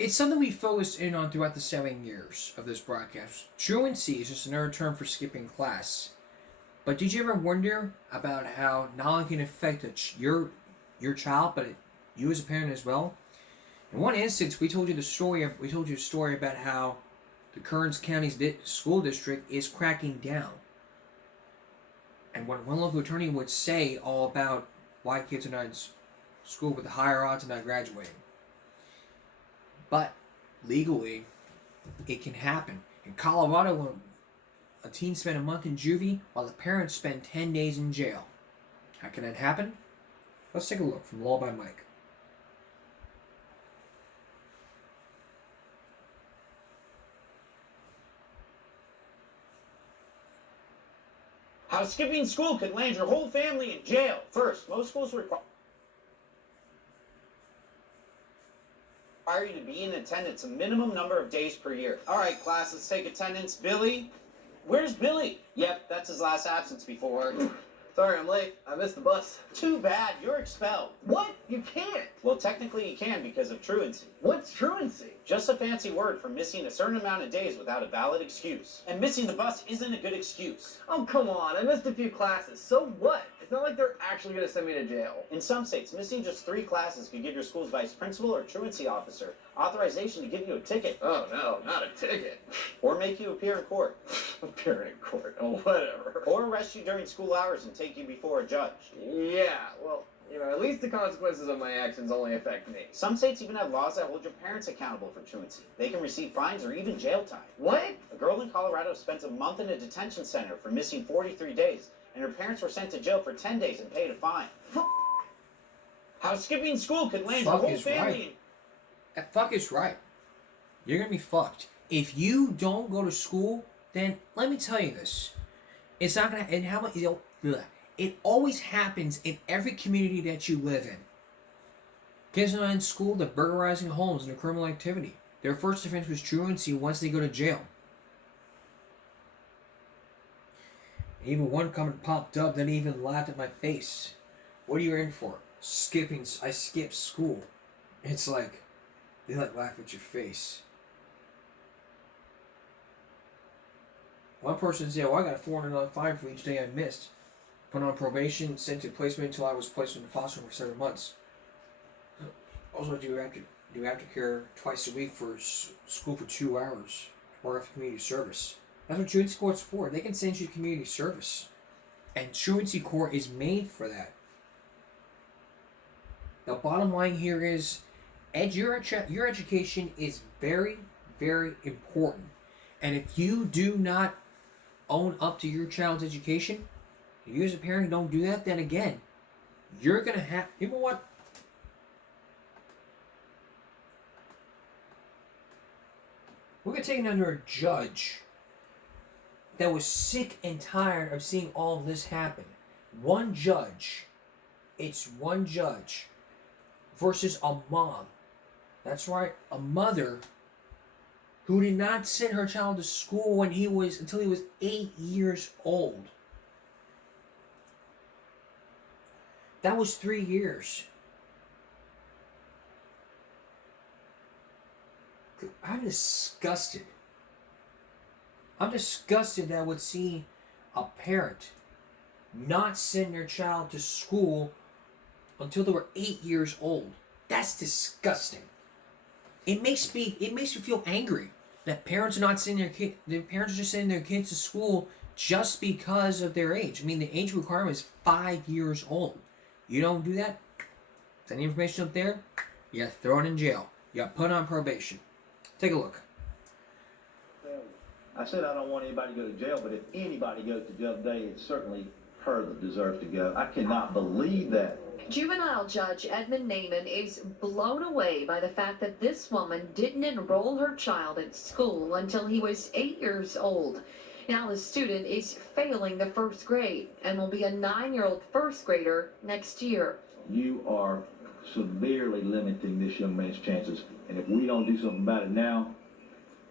It's something we focused in on throughout the 7 years of this broadcast. Truancy is just another term for skipping class. But did you ever wonder about how not only can it affect your child, but you as a parent as well? In one instance, we told you the story. We told you a story about how the Kearns County school district is cracking down, and what one local attorney would say all about why kids are not in school with the higher odds of not graduating. But legally, it can happen. In Colorado, a teen spent a month in juvie while the parents spent 10 days in jail. How can that happen? Let's take a look from Law by Mike. How skipping school could land your whole family in jail. First, most schools require you to be in attendance a minimum number of days per year. All right, class, let's take attendance. Billy? Where's Billy? Yep, that's his last absence before. Sorry, I'm late. I missed the bus. Too bad, you're expelled. What? You can't. Well, technically you can because of truancy. What's truancy? Just a fancy word for missing a certain amount of days without a valid excuse. And missing the bus isn't a good excuse. Oh, come on. I missed a few classes. So what? It's not like they're actually going to send me to jail. In some states, missing just 3 classes could give your school's vice principal or truancy officer authorization to give you a ticket. Oh, no, not a ticket. Or make you appear in court. Appear in court. Oh, whatever. Or arrest you during school hours and take you before a judge. Yeah, well, at least the consequences of my actions only affect me. Some states even have laws that hold your parents accountable for truancy. They can receive fines or even jail time. What? A girl in Colorado spent a month in a detention center for missing 43 days, and her parents were sent to jail for 10 days and paid a fine. How skipping school could land your whole family. That fuck is right. You're gonna be fucked. If you don't go to school, then let me tell you this. It's not gonna, and how about, it always happens in every community that you live in. Kids are not in school, they're burglarizing homes and a criminal activity. Their first offense was truancy once they go to jail. Even one comment popped up that even laughed at my face. What are you in for? I skipped school. It's like, they laugh at your face. One person said, well, I got a $400 fine for each day I missed. Put on probation, sent to placement until I was placed in the foster home for 7 months. Also, do aftercare twice a week for school for 2 hours. Work after community service. That's what truancy court's for. They can send you to community service. And truancy court is made for that. The bottom line here is, your education is very, very important. And if you do not own up to your child's education, if you as a parent don't do that, then again, you're going to have... You know what? We're going to take it under a judge that was sick and tired of seeing all of this happen. One judge. It's one judge versus a mom. That's right, a mother who did not send her child to school until he was 8 years old. That was 3 years. I'm disgusted. I'm disgusted that I would see a parent not send their child to school until they were 8 years old. That's disgusting. It makes me feel angry that parents are not sending their parents are just sending their kids to school just because of their age. I mean, the age requirement is 5 years old. You don't do that? Is any information up there? You got thrown in jail. You got put on probation. Take a look. I said I don't want anybody to go to jail, but if anybody goes to jail today, it's certainly her that deserves to go. I cannot believe that. Juvenile Judge Edmund Naiman is blown away by the fact that this woman didn't enroll her child at school until he was 8 years old. Now the student is failing the first grade and will be a 9-year-old first grader next year. You are severely limiting this young man's chances, and if we don't do something about it now,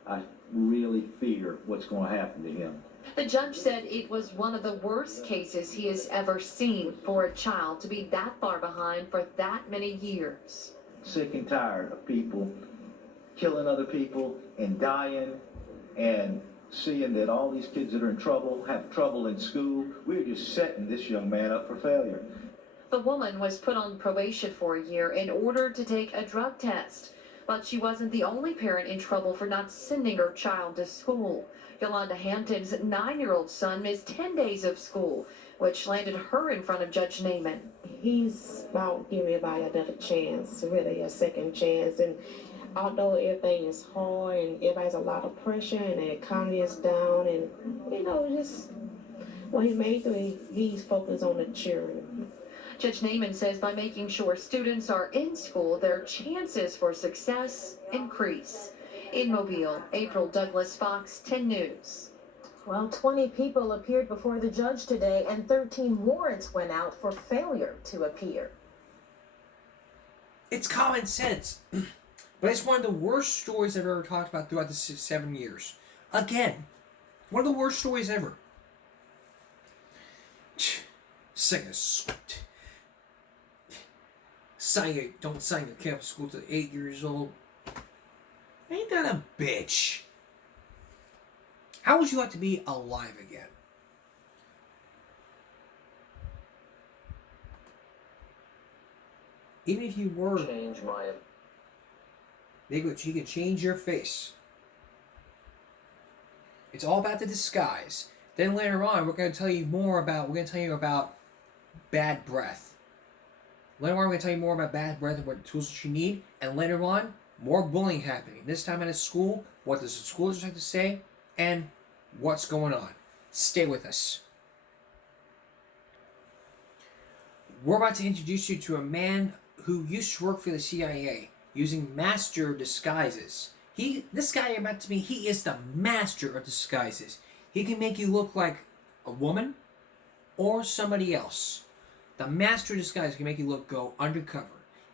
I really fear what's going to happen to him. The judge said it was one of the worst cases he has ever seen for a child to be that far behind for that many years. Sick and tired of people killing other people and dying and seeing that all these kids that are in trouble have trouble in school. We're just setting this young man up for failure. The woman was put on probation for a year in order to take a drug test. But she wasn't the only parent in trouble for not sending her child to school. Yolanda Hampton's 9-year-old son missed 10 days of school, which landed her in front of Judge Naaman. He's about giving everybody another chance, really a second chance. And although everything is hard and everybody's a lot of pressure and the economy is down, and just when he made it, he's focused on the children. Judge Naaman says by making sure students are in school, their chances for success increase. In Mobile, April Douglas, Fox 10 News. Well, 20 people appeared before the judge today, and 13 warrants went out for failure to appear. It's common sense, but it's one of the worst stories I've ever talked about throughout the 7 years. Again, one of the worst stories ever. Don't sign your kid up for school till 8 years old. Ain't that a bitch? How would you like to be alive again? Even if you were... Change my... You can change your face. It's all about the disguise. Then later on, we're going to tell you about bad breath. Later on, we're going to tell you more about bad breath and what tools that you need. And later on, more bullying happening. This time at a school, what does the school district have to say, and what's going on. Stay with us. We're about to introduce you to a man who used to work for the CIA using master disguises. This guy you're about to meet, he is the master of disguises. He can make you look like a woman or somebody else. The master of disguise can make you go undercover.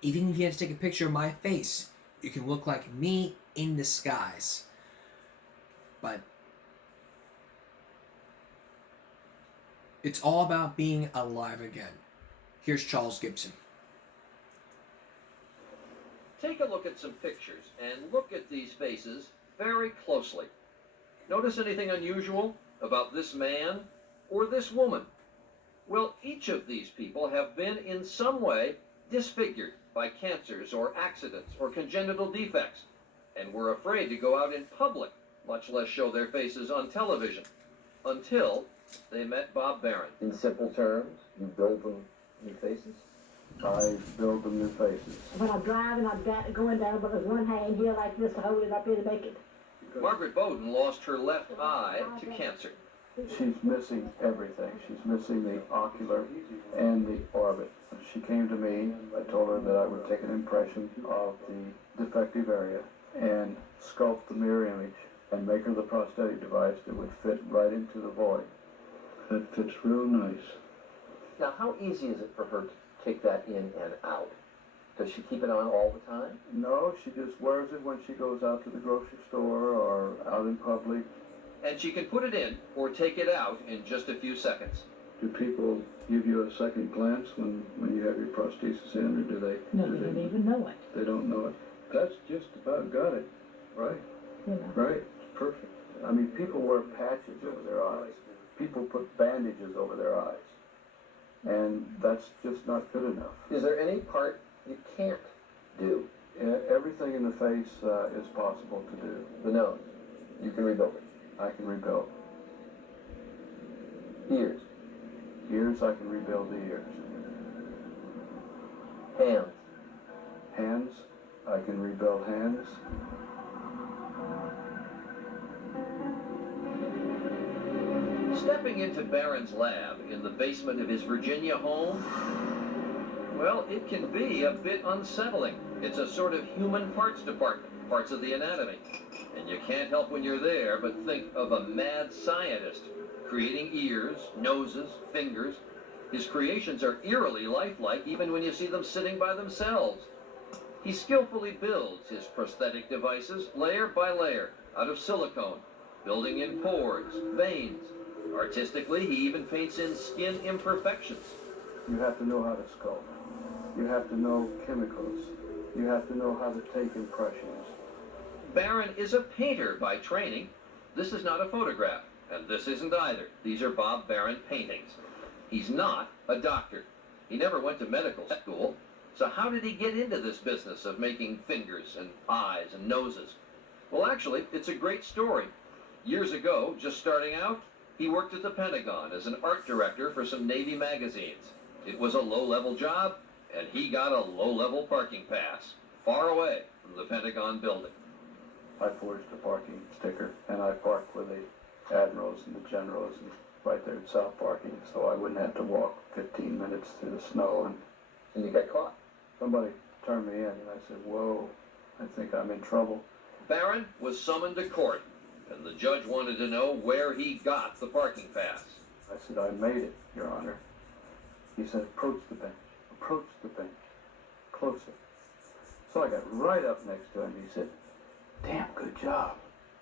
Even if you have to take a picture of my face, you can look like me in disguise. But it's all about being alive again. Here's Charles Gibson. Take a look at some pictures and look at these faces very closely. Notice anything unusual about this man or this woman? Well, each of these people have been in some way disfigured by cancers or accidents or congenital defects, and were afraid to go out in public, much less show their faces on television, until they met Bob Barron. In simple terms, you build them new faces? I build them new faces. When I'm driving, I'm going down with one hand here like this to hold it up here to make it. Margaret Bowden lost her left eye to cancer. She's missing everything. She's missing the ocular and the orbit. She came to me. I told her that I would take an impression of the defective area and sculpt the mirror image and make her the prosthetic device that would fit right into the void. That fits real nice. Now, how easy is it for her to take that in and out? Does she keep it on all the time? No, she just wears it when she goes out to the grocery store or out in public. And she can put it in or take it out in just a few seconds. Do people give you a second glance when you have your prosthesis in, or do they? No, they don't even know it. They don't know it. That's just about got it, right? You know. Right, it's perfect. I mean, people wear patches over their eyes. People put bandages over their eyes. And that's just not good enough. Is there any part you can't do? Everything in the face is possible to do. The nose, you can rebuild it. I can rebuild. Ears. Ears, I can rebuild the ears. Hands. Hands, I can rebuild hands. Stepping into Barron's lab in the basement of his Virginia home, well, it can be a bit unsettling. It's a sort of human parts department, parts of the anatomy. And you can't help when you're there but think of a mad scientist, creating ears, noses, fingers. His creations are eerily lifelike even when you see them sitting by themselves. He skillfully builds his prosthetic devices layer by layer out of silicone, building in pores, veins. Artistically, he even paints in skin imperfections. You have to know how to sculpt. You have to know chemicals. You have to know how to take impressions. Barron is a painter by training. This is not a photograph, and this isn't either. These are Bob Barron paintings. He's not a doctor. He never went to medical school. So how did he get into this business of making fingers and eyes and noses? Well, actually, it's a great story. Years ago, just starting out, he worked at the Pentagon as an art director for some Navy magazines. It was a low-level job, and he got a low-level parking pass, far away from the Pentagon building. I forged a parking sticker, and I parked with the admirals and the generals and right there at South Parking, so I wouldn't have to walk 15 minutes through the snow. And you got caught. Somebody turned me in, and I said, whoa, I think I'm in trouble. Barron was summoned to court, and the judge wanted to know where he got the parking pass. I said, I made it, Your Honor. He said, approach the bench, closer. So I got right up next to him. He said, damn good job.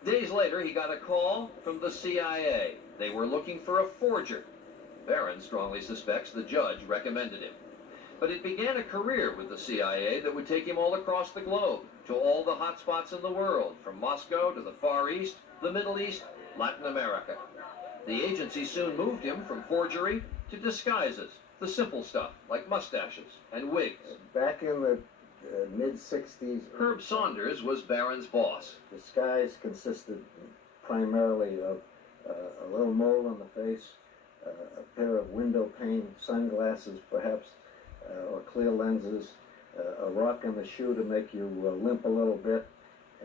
Days later, he got a call from the CIA. They were looking for a forger. Barron strongly suspects the judge recommended him. But it began a career with the CIA that would take him all across the globe, to all the hot spots in the world, from Moscow to the Far East, the Middle East, Latin America. The agency soon moved him from forgery to disguises, the simple stuff, like mustaches and wigs. Back in the mid-60s, Herb Saunders was Barron's boss. disguise consisted primarily of a little mole on the face, a pair of window pane sunglasses perhaps, or clear lenses, a rock in the shoe to make you limp a little bit,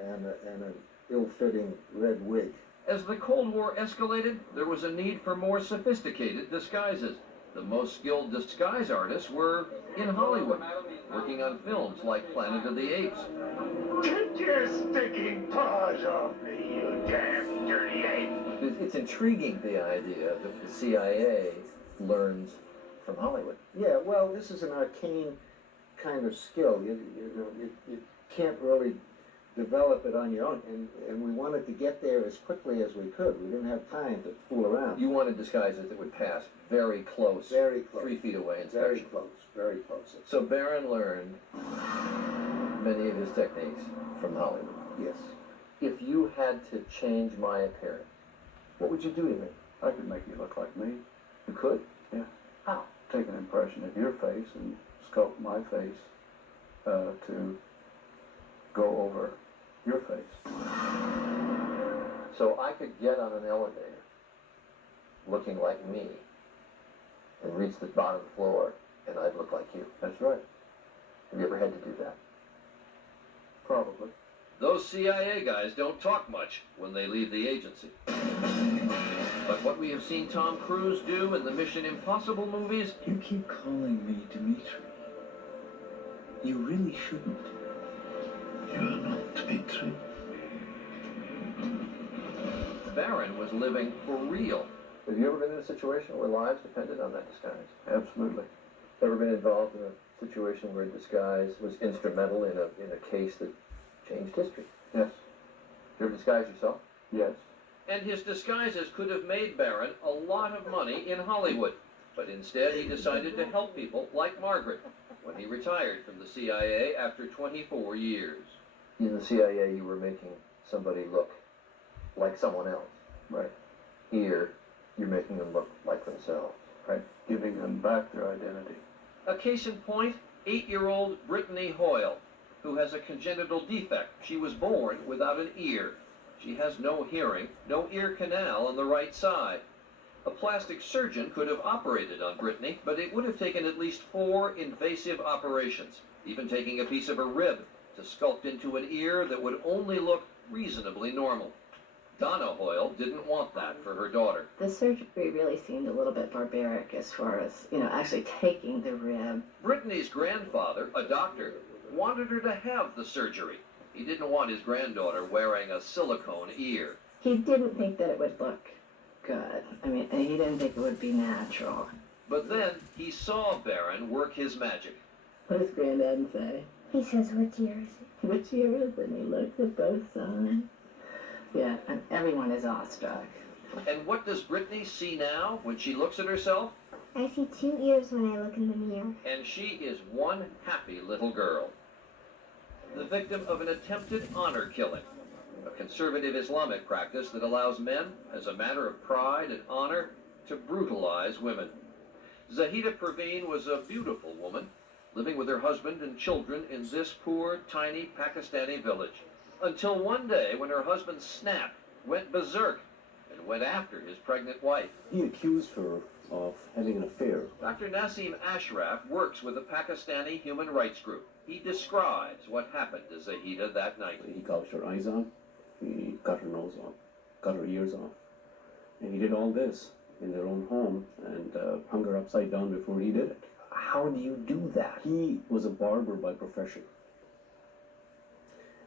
and an ill-fitting red wig. As the Cold War escalated, there was a need for more sophisticated disguises. The most skilled disguise artists were in Hollywood, working on films like Planet of the Apes. Get your stinking paws off me, you damn dirty ape! It's intriguing, the idea that the CIA learns from Hollywood. Yeah, well, this is an arcane kind of skill. You can't really develop it on your own, and we wanted to get there as quickly as we could. We didn't have time to fool around. You wanted disguises that would pass very close, Very close. 3 feet away inspection. Very close, very close. So Barron learned many of his techniques from Hollywood. Yes. If you had to change my appearance, what would you do to me? I could make you look like me. You could? Yeah. How? Take an impression of your face and sculpt my face to go over your face. So I could get on an elevator looking like me and reach the bottom floor and I'd look like you. That's right. Have you ever had to do that? Probably. Those CIA guys don't talk much when they leave the agency. But what we have seen Tom Cruise do in the Mission Impossible movies... You keep calling me Dimitri. You really shouldn't. You're not Dimitri. Barron was living for real. Have you ever been in a situation where lives depended on that disguise? Absolutely. Ever been involved in a situation where disguise was instrumental in a case that changed history? Yes. You ever disguised yourself? Yes. And his disguises could have made Barron a lot of money in Hollywood. But instead, he decided to help people like Margaret when he retired from the CIA after 24 years. In the CIA, you were making somebody look like someone else. Right. Here, you're making them look like themselves. Right. Giving them back their identity. A case in point, 8-year-old Brittany Hoyle, who has a congenital defect. She was born without an ear. She has no hearing, no ear canal on the right side. A plastic surgeon could have operated on Brittany, but it would have taken at least 4 invasive operations, even taking a piece of her rib to sculpt into an ear that would only look reasonably normal. Donna Hoyle didn't want that for her daughter. The surgery really seemed a little bit barbaric as far as, actually taking the rib. Brittany's grandfather, a doctor, wanted her to have the surgery. He didn't want his granddaughter wearing a silicone ear. He didn't think that it would look good. He didn't think it would be natural. But then he saw Barron work his magic. What does Granddad say? He says, which ear is it? Which ear is it? And he looks at both sides. Yeah, and everyone is awestruck. And what does Brittany see now when she looks at herself? I see 2 ears when I look in the mirror. And she is one happy little girl. The victim of an attempted honor killing. a conservative Islamic practice that allows men, as a matter of pride and honor, to brutalize women. Zahida Perveen was a beautiful woman, living with her husband and children in this poor, tiny Pakistani village. Until one day when her husband snapped, went berserk, and went after his pregnant wife. He accused her of having an affair. Dr. Naseem Ashraf works with a Pakistani human rights group. He describes what happened to Zahida that night. He gouged her eyes out, he cut her nose off, cut her ears off. And he did all this in their own home and hung her upside down before he did it. How do you do that? He was a barber by profession.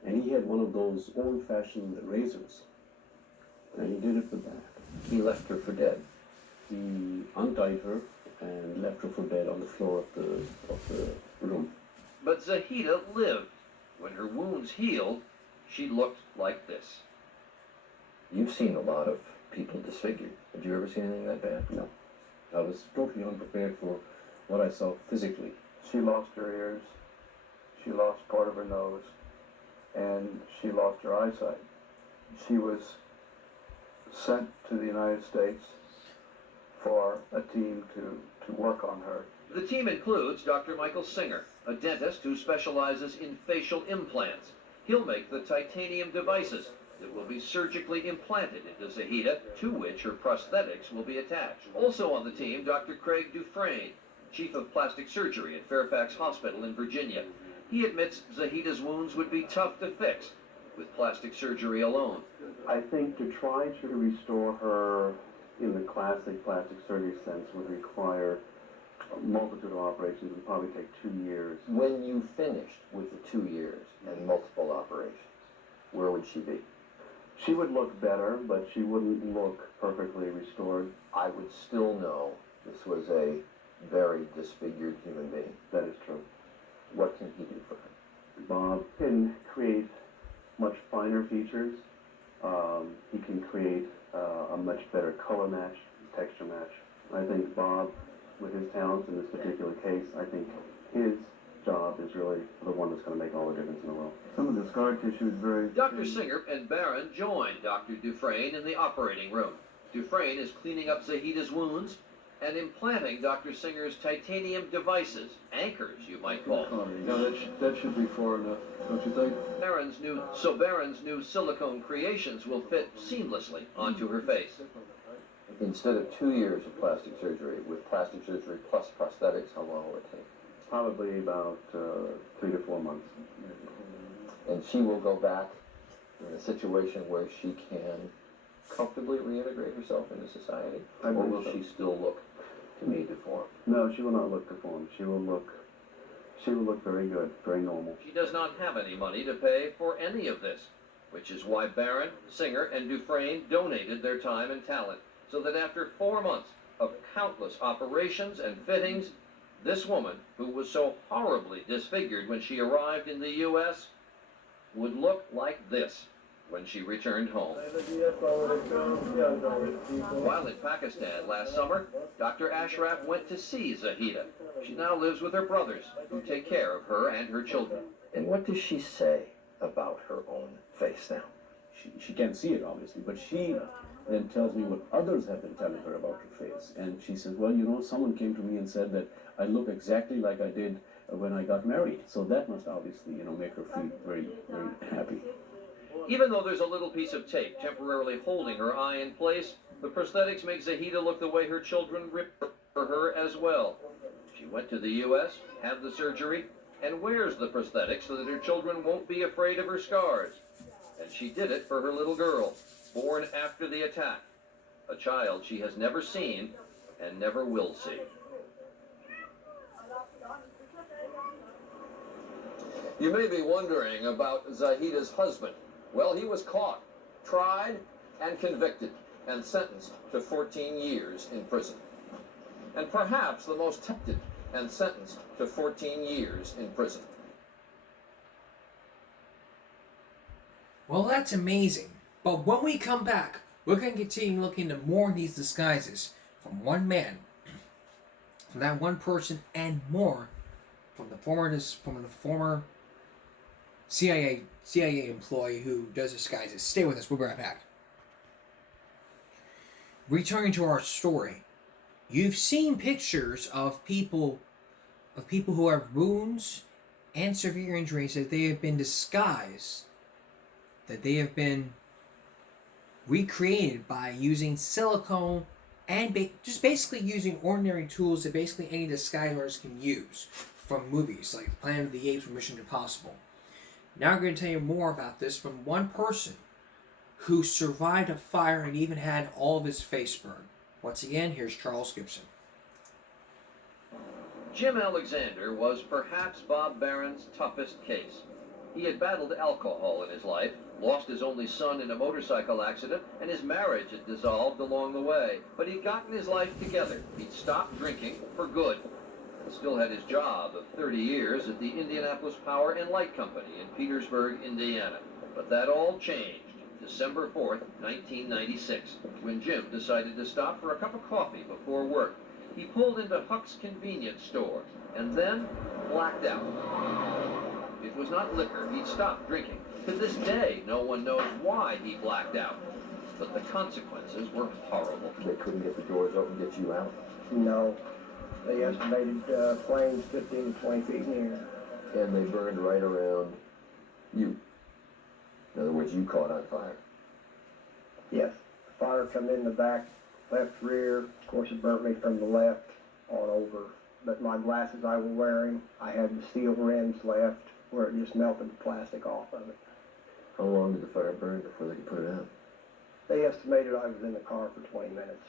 And he had one of those old-fashioned razors. And he did it with that. He left her for dead. He untied her and left her for dead on the floor of the room. But Zahida lived. When her wounds healed, she looked like this. You've seen a lot of people disfigured. Have you ever seen anything that bad? No. I was totally unprepared for what I saw physically. She lost her ears, she lost part of her nose, and she lost her eyesight. She was sent to the United States for a team to work on her. The team includes Dr. Michael Singer, a dentist who specializes in facial implants. He'll make the titanium devices that will be surgically implanted into Zahida, to which her prosthetics will be attached. Also on the team, Dr. Craig Dufresne, chief of plastic surgery at Fairfax Hospital in Virginia. He admits Zahida's wounds would be tough to fix with plastic surgery alone. I think to try to restore her in the classic plastic surgery sense would require a multitude of operations and probably take 2 years. When you finished with the 2 years and multiple operations, where would she be? She would look better, but she wouldn't look perfectly restored. I would still know this was a very disfigured human being. That is true. What can he do for her? Bob can create much finer features. He can create a much better color match, texture match. I think Bob, with his talents in this particular case, I think his job is really the one that's going to make all the difference in the world. Some of the scar tissue is very... Dr. Singer and Barron joined Dr. Dufresne in the operating room. Dufresne is cleaning up Zahida's wounds and implanting Dr. Singer's titanium devices, anchors you might call them. Now that should be far enough, don't you think? Barron's new silicone creations will fit seamlessly onto her face. Instead of 2 years of plastic surgery, with plastic surgery plus prosthetics, how long will it take? Probably about 3 to 4 months. And she will go back in a situation where she can comfortably reintegrate herself into society? Or will she still look, to me, deformed? No, she will not look deformed. She will look very good, very normal. She does not have any money to pay for any of this, which is why Barron, Singer, and Dufresne donated their time and talent, so that after 4 months of countless operations and fittings, this woman, who was so horribly disfigured when she arrived in the U.S., would look like this when she returned home. While in Pakistan last summer, Dr. Ashraf went to see Zahida. She now lives with her brothers, who take care of her and her children. And what does she say about her own face now? She can't see it, obviously, but she then tells me what others have been telling her about her face. And she says, well, you know, someone came to me and said that I look exactly like I did when I got married. So that must obviously, you know, make her feel very, very happy. Even though there's a little piece of tape temporarily holding her eye in place, the prosthetics make Zahida look the way her children ripped for her as well. She went to the U.S., had the surgery, and wears the prosthetics so that her children won't be afraid of her scars. And she did it for her little girl, born after the attack, a child she has never seen and never will see. You may be wondering about Zahida's husband. Well, he was caught, tried, and convicted, and sentenced to 14 years in prison. And perhaps the most tempted, and sentenced to 14 years in prison. Well, that's amazing. But when we come back, we're going to continue looking into more of these disguises from one man, from that one person, and more from the former CIA employee who does disguises. Stay with us. We'll be right back. Returning to our story, you've seen pictures of people who have wounds and severe injuries that they have been disguised, that they have been recreated by using silicone and just basically using ordinary tools that basically any disguisers can use from movies like Planet of the Apes or Mission Impossible. Now I'm going to tell you more about this from one person who survived a fire and even had all of his face burned. Once again, here's Charles Gibson. Jim Alexander was perhaps Bob Barron's toughest case. He had battled alcohol in his life, lost his only son in a motorcycle accident, and his marriage had dissolved along the way. But he'd gotten his life together. He'd stopped drinking for good. He still had his job of 30 years at the Indianapolis Power and Light Company in Petersburg, Indiana. But that all changed December 4th, 1996, when Jim decided to stop for a cup of coffee before work. He pulled into Huck's convenience store and then blacked out. It was not liquor. He'd stopped drinking. To this day, no one knows why he blacked out. But the consequences were horrible. They couldn't get the doors open, get you out? No. They estimated flames 15 to 20 feet in the air. And they burned right around you. In other words, you caught on fire. Yes. The fire come in the back, left rear. Of course, it burnt me from the left on over. But my glasses I was wearing, I had the steel rims left where it just melted the plastic off of it. How long did the fire burn before they could put it out? They estimated I was in the car for 20 minutes.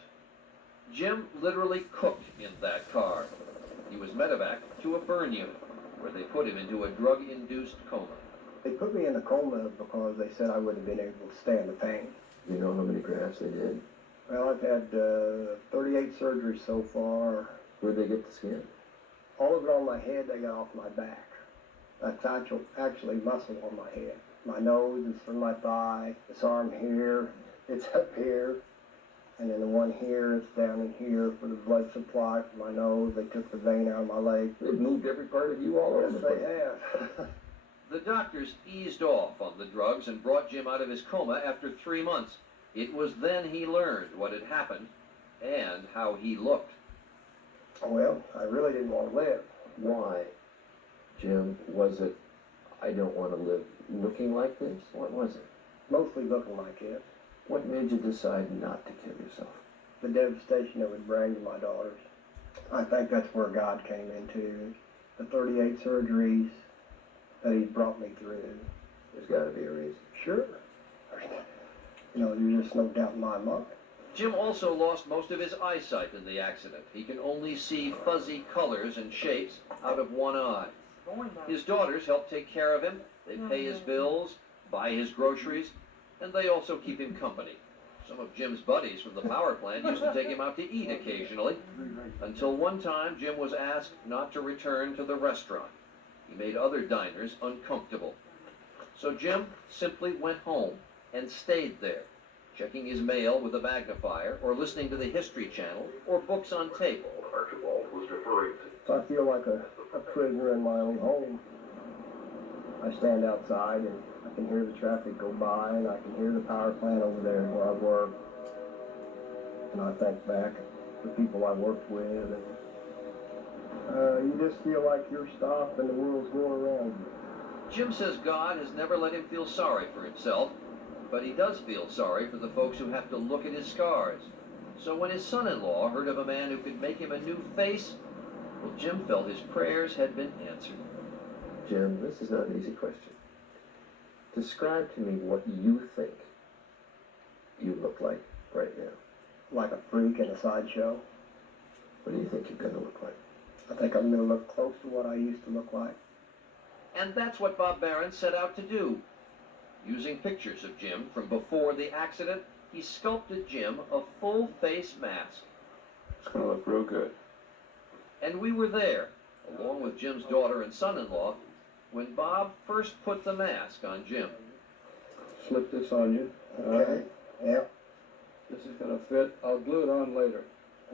Jim literally cooked in that car. He was medevaced to a burn unit, where they put him into a drug-induced coma. They put me in a coma because they said I wouldn't have been able to stand the pain. Do you know how many grafts they did? Well, I've had 38 surgeries so far. Where'd they get the skin? All of it on my head, they got off my back. That's actually muscle on my head. My nose is from my thigh, this arm here, it's up here, and then the one here is down in here for the blood supply for my nose. They took the vein out of my leg. They've moved every part of you all over the place. Yes, they have. The doctors eased off on the drugs and brought Jim out of his coma after 3 months. It was then he learned what had happened and how he looked. Well, I really didn't want to live. Why, Jim? Was it, I don't want to live looking like this? What was it? Mostly looking like it. What made you decide not to kill yourself? The devastation it would bring to my daughters. I think that's where God came into. The 38 surgeries that He brought me through. There's got to be a reason. Sure. You know, there's just no doubt in my mind. Jim also lost most of his eyesight in the accident. He can only see fuzzy colors and shapes out of one eye. His daughters help take care of him. They pay his bills, buy his groceries, and they also keep him company. Some of Jim's buddies from the power plant used to take him out to eat occasionally, until one time Jim was asked not to return to the restaurant. He made other diners uncomfortable. So Jim simply went home and stayed there, checking his mail with a magnifier, or listening to the History Channel, or books on tape. Archibald was referring to. So I feel like a prisoner in my own home. I stand outside and I can hear the traffic go by, and I can hear the power plant over there where I work. And I think back to the people I worked with, and you just feel like you're stopped and the world's going around you. Jim says God has never let him feel sorry for himself, but he does feel sorry for the folks who have to look at his scars. So when his son-in-law heard of a man who could make him a new face, well, Jim felt his prayers had been answered. Jim, this is not an easy question. Describe to me what you think you look like right now. Like a freak in a sideshow. What do you think you're going to look like? I think I'm going to look close to what I used to look like. And that's what Bob Barron set out to do. Using pictures of Jim from before the accident, he sculpted Jim a full-face mask. It's going to look real good. And we were there, along with Jim's daughter and son-in-law, when Bob first put the mask on Jim. Slip this on you. Okay. Yep. This is going to fit. I'll glue it on later.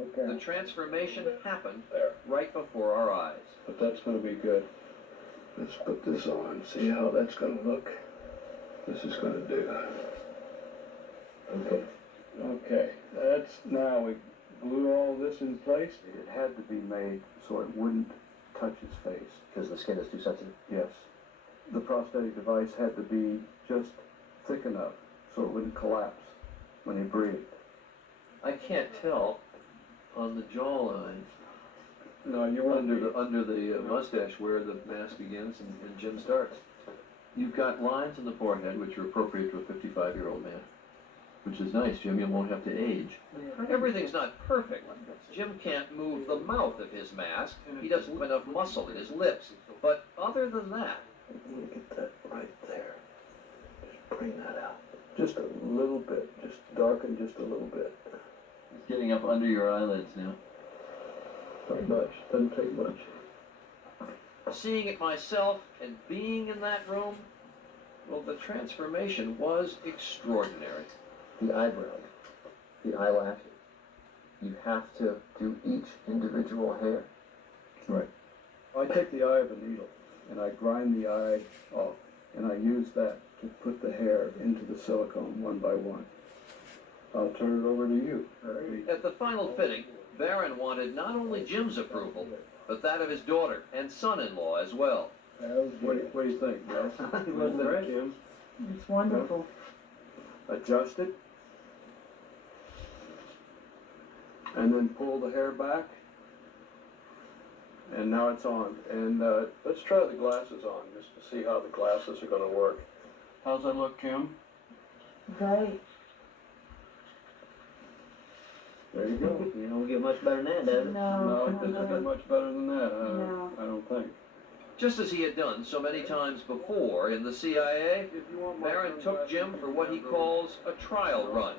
Okay. The transformation happened right before our eyes. But that's going to be good. Let's put this on, see how that's gonna look. This is gonna do. Okay. Okay, now we glue all this in place. It had to be made so it wouldn't touch his face. Because the skin is too sensitive? Yes. The prosthetic device had to be just thick enough so it wouldn't collapse when he breathed. I can't tell on the jawline No, you want under the mustache where the mask begins and Jim starts. You've got lines in the forehead which are appropriate to a 55-year-old man, which is nice, Jim. You won't have to age. Everything's not perfect. Jim can't move the mouth of his mask. He doesn't have enough muscle in his lips. But other than that, Get that right there. Just bring that out. Just a little bit. Just darken just a little bit. it's getting up under your eyelids now. Not much. Doesn't take much. Seeing it myself and being in that room, well, the transformation was extraordinary. The eyebrows, the eyelashes. You have to do each individual hair. Right. I take the eye of a needle and I grind the eye off, and I use that to put the hair into the silicone one by one. I'll turn it over to you. At the final fitting, Baron wanted not only Jim's approval, but that of his daughter and son-in-law as well. What do you think, Bill? Wasn't it, Jim? It's wonderful. Adjust it. And then pull the hair back. And now it's on. And let's try the glasses on just to see how the glasses are going to work. How's that look, Kim? Great. There you go. You don't get much better than that, does it? No, it doesn't get much better than that. No. I don't think. Just as he had done so many times before in the CIA, Baron took Jim for what he calls a trial run,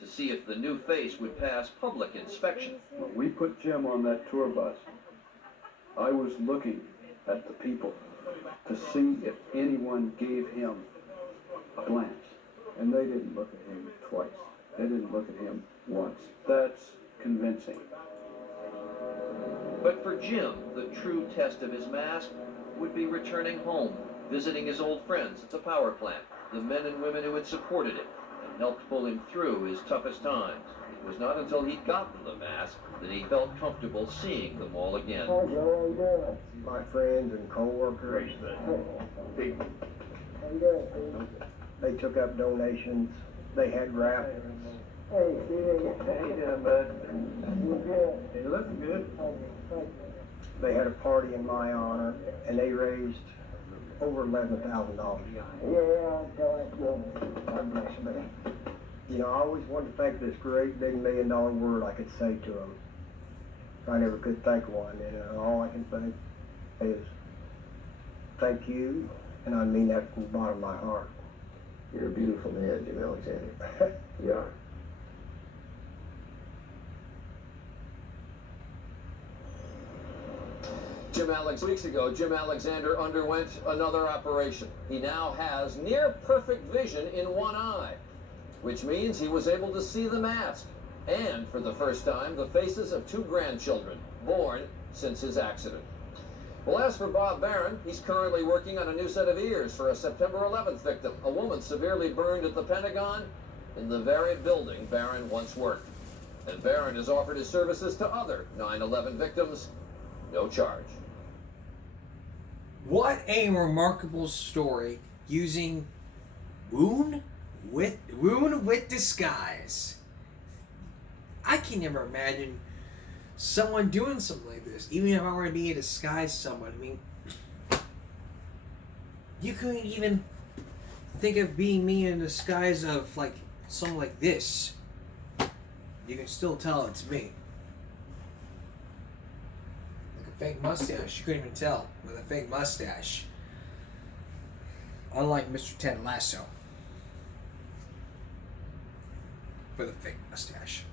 to see if the new face would pass public inspection. When we put Jim on that tour bus, I was looking at the people to see if anyone gave him a glance. And they didn't look at him twice. They didn't look at him once. That's convincing. But for Jim, the true test of his mask would be returning home, visiting his old friends at the power plant, the men and women who had supported him and helped pull him through his toughest times. It was not until he'd gotten the mask that he felt comfortable seeing them all again. Hi, Joe. How you doing? My friends and co-workers. How you doing? They took up donations. They had raffles. Hey, Steve. How you doing, bud? You good? You looking good. They had a party in my honor, and they raised over $11,000. Yeah, that's good. God bless you, buddy. You know, I always wanted to think this great big $1 million word I could say to them. I never could think of one, and all I can think is thank you, and I mean that from the bottom of my heart. You're a beautiful man, Jim Alexander. You are. Weeks ago, Jim Alexander underwent another operation. He now has near perfect vision in one eye, which means he was able to see the mask and, for the first time, the faces of 2 grandchildren born since his accident. Well, as for Bob Baron, he's currently working on a new set of ears for a September 11th victim, a woman severely burned at the Pentagon in the very building Baron once worked. And Baron has offered his services to other 9/11 victims, no charge. What a remarkable story using wound with disguise. I can never imagine someone doing something like this, even if I were to be in disguise someone. I mean, you couldn't even think of being me in disguise of like something like this. You can still tell it's me. Like a fake mustache, you couldn't even tell with a fake mustache. Unlike Mr. Ted Lasso with a fake mustache.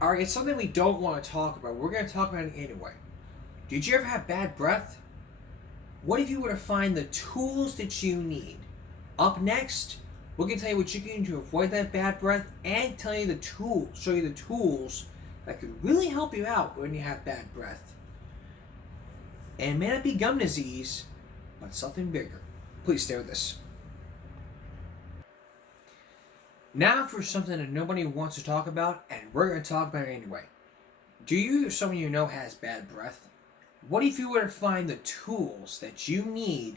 Alright, it's something we don't want to talk about. We're going to talk about it anyway. Did you ever have bad breath? What if you were to find the tools that you need? Up next, we're going to tell you what you can do to avoid that bad breath and tell you the tools, show you the tools that could really help you out when you have bad breath. And it may not be gum disease, but something bigger. Please stay with us. Now for something that nobody wants to talk about, and we're going to talk about it anyway. Do you or someone you know has bad breath? What if you were to find the tools that you need,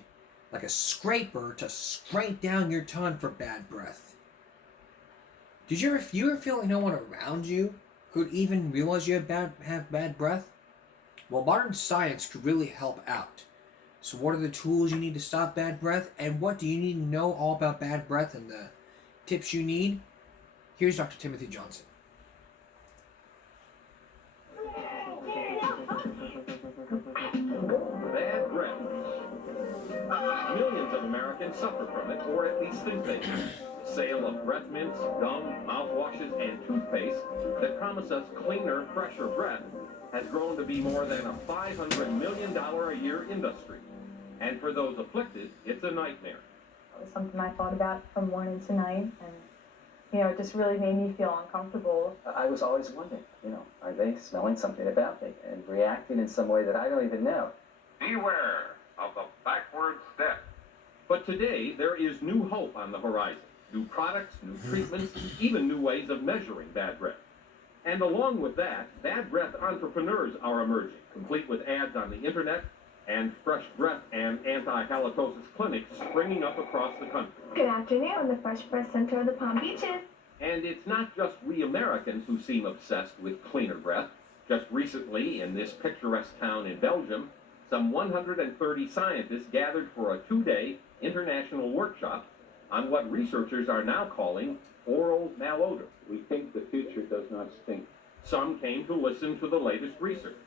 like a scraper, to scrape down your tongue for bad breath? Did you ever feel like no one around you could even realize you have bad breath? Well, modern science could really help out. So what are the tools you need to stop bad breath? And what do you need to know all about bad breath and the tips you need? Here's Dr. Timothy Johnson. Bad breath. Millions of Americans suffer from it, or at least think they do. The sale of breath mints, gum, mouthwashes, and toothpaste that promise us cleaner, fresher breath has grown to be more than a $500 million a year industry. And for those afflicted, it's a nightmare. It was something I thought about from morning to night, and it just really made me feel uncomfortable. I was always wondering, are they smelling something about me and reacting in some way that I don't even know? Beware of the backward step. But today, there is new hope on the horizon. New products, new treatments, even new ways of measuring bad breath. And along with that, bad breath entrepreneurs are emerging, complete with ads on the internet and fresh breath and anti-halitosis clinics springing up across the country. Good afternoon, the Fresh Breath Center of the Palm Beaches. And it's not just we Americans who seem obsessed with cleaner breath. Just recently, in this picturesque town in Belgium, some 130 scientists gathered for a 2-day international workshop on what researchers are now calling oral malodor. We think the future does not stink. Some came to listen to the latest research.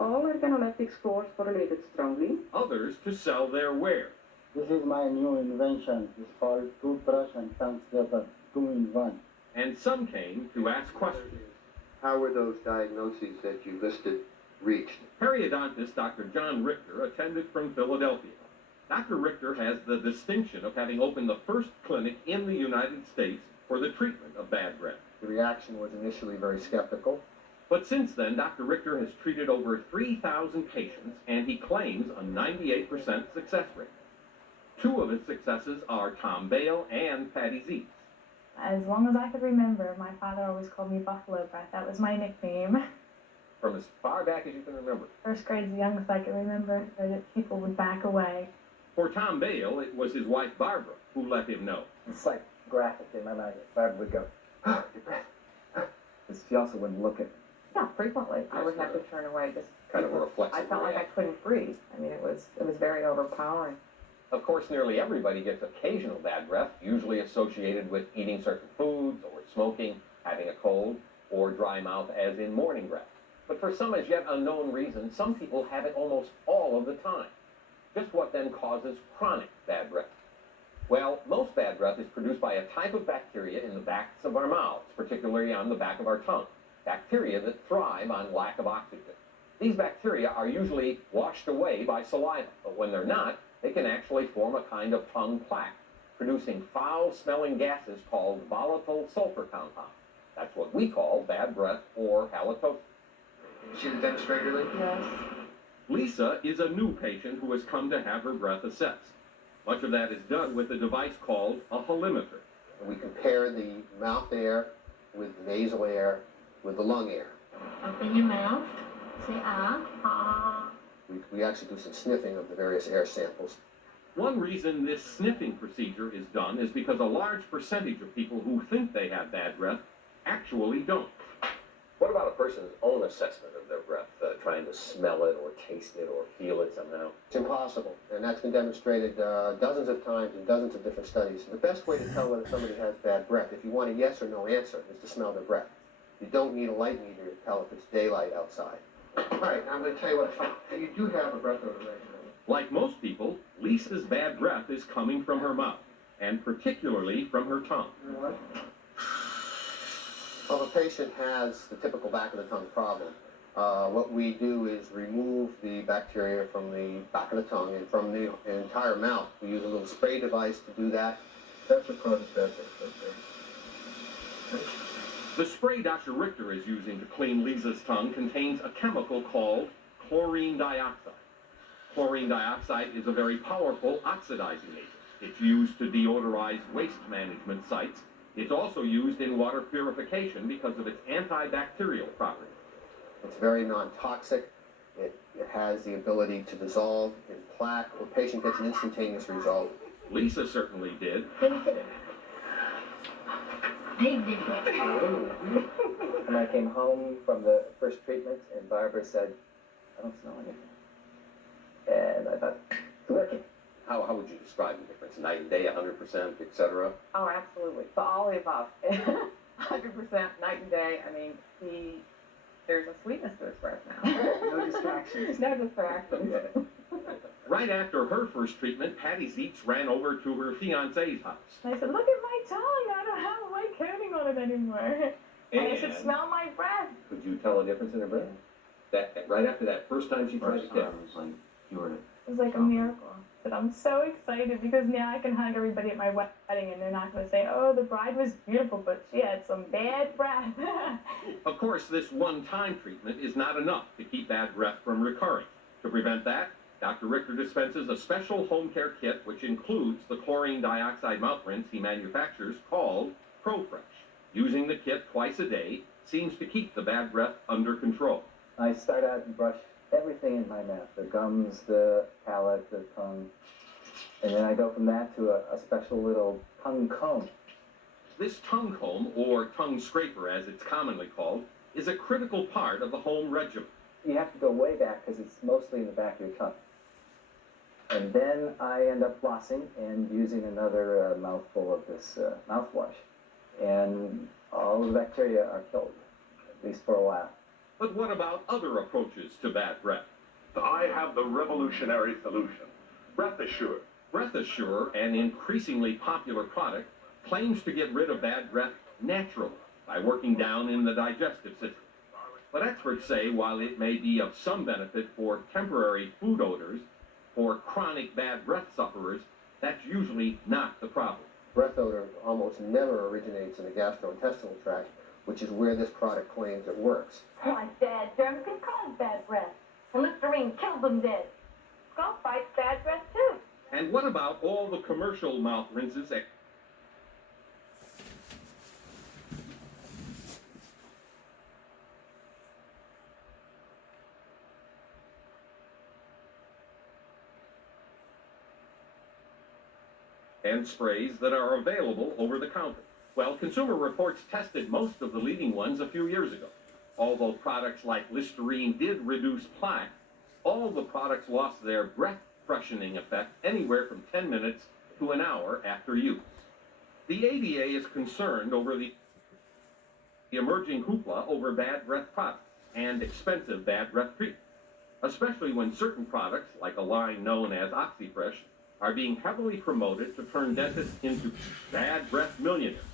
All organoleptic scores correlated strongly. Others to sell their wares. This is my new invention. It's called toothbrush and tongue scraper, 2-in-1. And some came to ask questions. How were those diagnoses that you listed reached? Periodontist Dr. John Richter attended from Philadelphia. Dr. Richter has the distinction of having opened the first clinic in the United States for the treatment of bad breath. The reaction was initially very skeptical. But since then, Dr. Richter has treated over 3,000 patients, and he claims a 98% success rate. Two of his successes are Tom Bale and Patty Zeitz. As long as I could remember, my father always called me Buffalo Breath. That was my nickname. From as far back as you can remember. First grade's the youngest I can remember, that people would back away. For Tom Bale, it was his wife Barbara who let him know. It's like graphic in my mind. Barbara would go, your breath. She also wouldn't look at me. Yeah, frequently. I would have to turn away. Just kind of a reflexive I felt like I couldn't breathe. I mean, it was very overpowering. Of course, nearly everybody gets occasional bad breath, usually associated with eating certain foods or smoking, having a cold, or dry mouth, as in morning breath. But for some as yet unknown reason, some people have it almost all of the time. Just what then causes chronic bad breath? Well, most bad breath is produced by a type of bacteria in the backs of our mouths, particularly on the back of our tongue. Bacteria that thrive on lack of oxygen. These bacteria are usually washed away by saliva, but when they're not, they can actually form a kind of tongue plaque, producing foul-smelling gases called volatile sulfur compounds. That's what we call bad breath or halitosis. See the demonstrator, Lee? Yes. Lisa is a new patient who has come to have her breath assessed. Much of that is done with a device called a halimeter. We compare the mouth air with the nasal air with the lung air. Open your mouth. Say ah, ah. We actually do some sniffing of the various air samples. One reason this sniffing procedure is done is because a large percentage of people who think they have bad breath actually don't. What about a person's own assessment of their breath, trying to smell it or taste it or feel it somehow? It's impossible, and that's been demonstrated dozens of times in dozens of different studies. The best way to tell whether somebody has bad breath, if you want a yes or no answer, is to smell their breath. You don't need a light meter to tell if it's daylight outside. All right, now I'm going to tell you what I found. You do have a breath odor right now. Like most people, Lisa's bad breath is coming from her mouth, and particularly from her tongue. You know what? Well, if a patient has the typical back of the tongue problem, what we do is remove the bacteria from the back of the tongue and from the entire mouth. We use a little spray device to do that. That's what causes bad breath. The spray Dr. Richter is using to clean Lisa's tongue contains a chemical called chlorine dioxide. Chlorine dioxide is a very powerful oxidizing agent. It's used to deodorize waste management sites. It's also used in water purification because of its antibacterial properties. It's very non-toxic. It has the ability to dissolve in plaque. The patient gets an instantaneous result. Lisa certainly did. And I came home from the first treatment, and Barbara said, I don't smell anything. And I thought, it's working. How would you describe the difference? Night and day, 100%, etc.? Oh, absolutely. But all the above. 100% night and day. I mean, there's a sweetness to his breath now. No distractions. No distractions. Right after her first treatment, Patty Zeitz ran over to her fiancé's house. I said, look at my tongue. I don't have a white coating on it anymore. And I said, smell my breath. Could you tell a difference in her breath? That right after that first time she tried to kiss. It was like a miracle. But I'm so excited because now I can hug everybody at my wedding and they're not going to say, oh, the bride was beautiful, but she had some bad breath. Of course, this one-time treatment is not enough to keep bad breath from recurring. To prevent that, Dr. Richter dispenses a special home care kit which includes the chlorine dioxide mouth rinse he manufactures called ProFresh. Using the kit twice a day seems to keep the bad breath under control. I start out and brush everything in my mouth, the gums, the palate, the tongue, and then I go from that to a special little tongue comb. This tongue comb, or tongue scraper as it's commonly called, is a critical part of the home regimen. You have to go way back because it's mostly in the back of your tongue. And then I end up flossing and using another mouthful of this mouthwash. And all the bacteria are killed, at least for a while. But what about other approaches to bad breath? I have the revolutionary solution. Breath Assure. Breath Assure, an increasingly popular product, claims to get rid of bad breath naturally by working down in the digestive system. But experts say while it may be of some benefit for temporary food odors, for chronic bad breath sufferers, that's usually not the problem. Breath odor almost never originates in the gastrointestinal tract, which is where this product claims it works. Like bad germs can cause bad breath. And Listerine kills them dead. Skunk bites bad breath too. And what about all the commercial mouth rinses? And sprays that are available over the counter. Well, Consumer Reports tested most of the leading ones a few years ago. Although products like Listerine did reduce plaque, all the products lost their breath freshening effect anywhere from 10 minutes to an hour after use. The ADA is concerned over the emerging hoopla over bad breath products and expensive bad breath treatment, especially when certain products, like a line known as OxyFresh, are being heavily promoted to turn dentists into bad breath millionaires,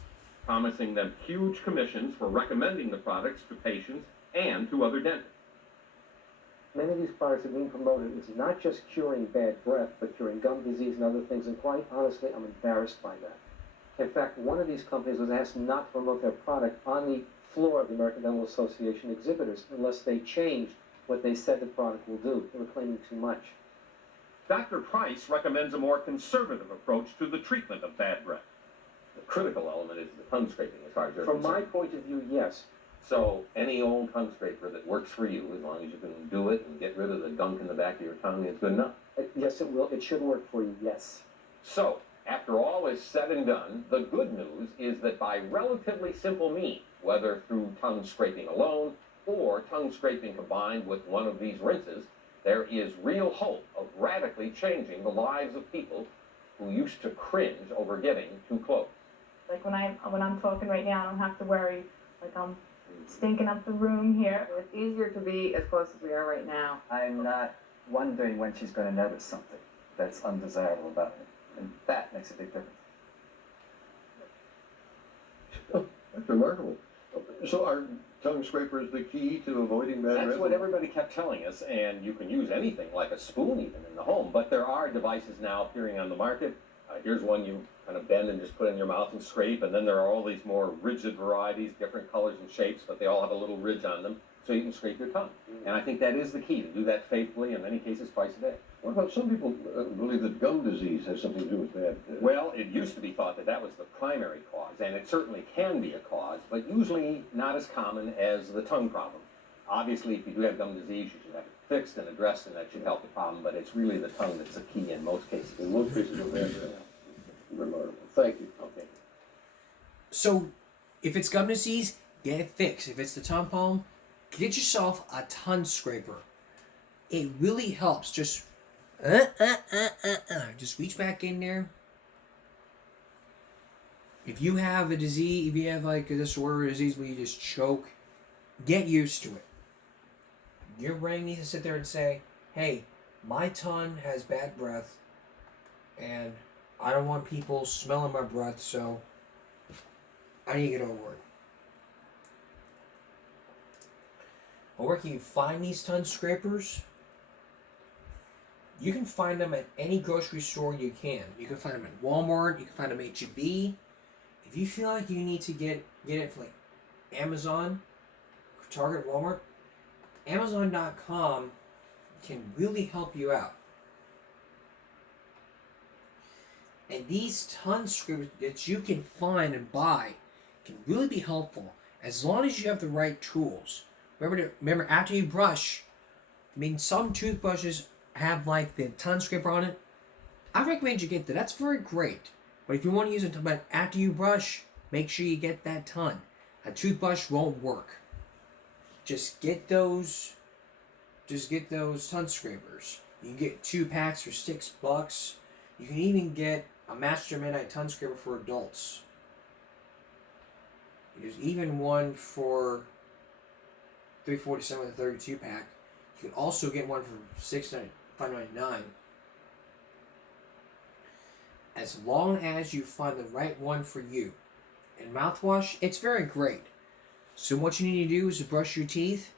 promising them huge commissions for recommending the products to patients and to other dentists. Many of these products are being promoted as not just curing bad breath, but curing gum disease and other things, and quite honestly, I'm embarrassed by that. In fact, one of these companies was asked not to promote their product on the floor of the American Dental Association exhibitors unless they changed what they said the product will do. They were claiming too much. Dr. Price recommends a more conservative approach to the treatment of bad breath. The critical element is the tongue scraping, as far as you're From my concerned. point of view, yes. So any old tongue scraper that works for you, as long as you can do it and get rid of the gunk in the back of your tongue, is good enough. Yes, it will. It should work for you, yes. So, after all is said and done, the good news is that by relatively simple means, whether through tongue scraping alone or tongue scraping combined with one of these rinses, there is real hope of radically changing the lives of people who used to cringe over getting too close. Like when I'm talking right now, I don't have to worry. Like I'm stinking up the room here. It's easier to be as close as we are right now. I'm not wondering when she's going to notice something that's undesirable about me. And that makes a big difference. Oh, that's remarkable. So are tongue scrapers the key to avoiding bad breath? That's what everybody kept telling us, and you can use anything like a spoon even in the home, but there are devices now appearing on the market. Here's one you kind of bend and just put in your mouth and scrape, and then there are all these more rigid varieties, different colors and shapes, but they all have a little ridge on them, so you can scrape your tongue. And I think that is the key, to do that faithfully, in many cases twice a day. What about some people believe that gum disease has something to do with that? Well, it used to be thought that that was the primary cause, and it certainly can be a cause, but usually not as common as the tongue problem. Obviously, if you do have gum disease, you should have it fixed and addressed, and that should help the problem, but it's really the tongue that's the key in most cases. In most cases, remarkable. Thank you. Okay. So, if it's gum disease, get it fixed. If it's the tongue problem, get yourself a tongue scraper. It really helps. Just reach back in there. If you have a disease, if you have like a disorder or disease where you just choke, get used to it. Your brain needs to sit there and say, hey, my tongue has bad breath, and I don't want people smelling my breath, so I need to get over it. Or where can you find these tongue scrapers? You can find them at any grocery store you can. You can find them at Walmart. You can find them at H-E-B. If you feel like you need to get it from like Amazon, Target, Walmart, Amazon.com can really help you out. And these tongue scrapers that you can find and buy can really be helpful as long as you have the right tools. Remember after you brush, I mean, some toothbrushes have like the tongue scraper on it. I recommend you get that. That's very great. But if you want to use it after you brush, make sure you get that tongue. A toothbrush won't work. Just get those tongue scrapers. You can get 2 packs for $6. You can even get a Master Midnight tongue scraper for adults. There's even one for $3.47 with a 32 pack. You can also get one for $5.99. As long as you find the right one for you. And mouthwash, it's very great. So what you need to do is to brush your teeth,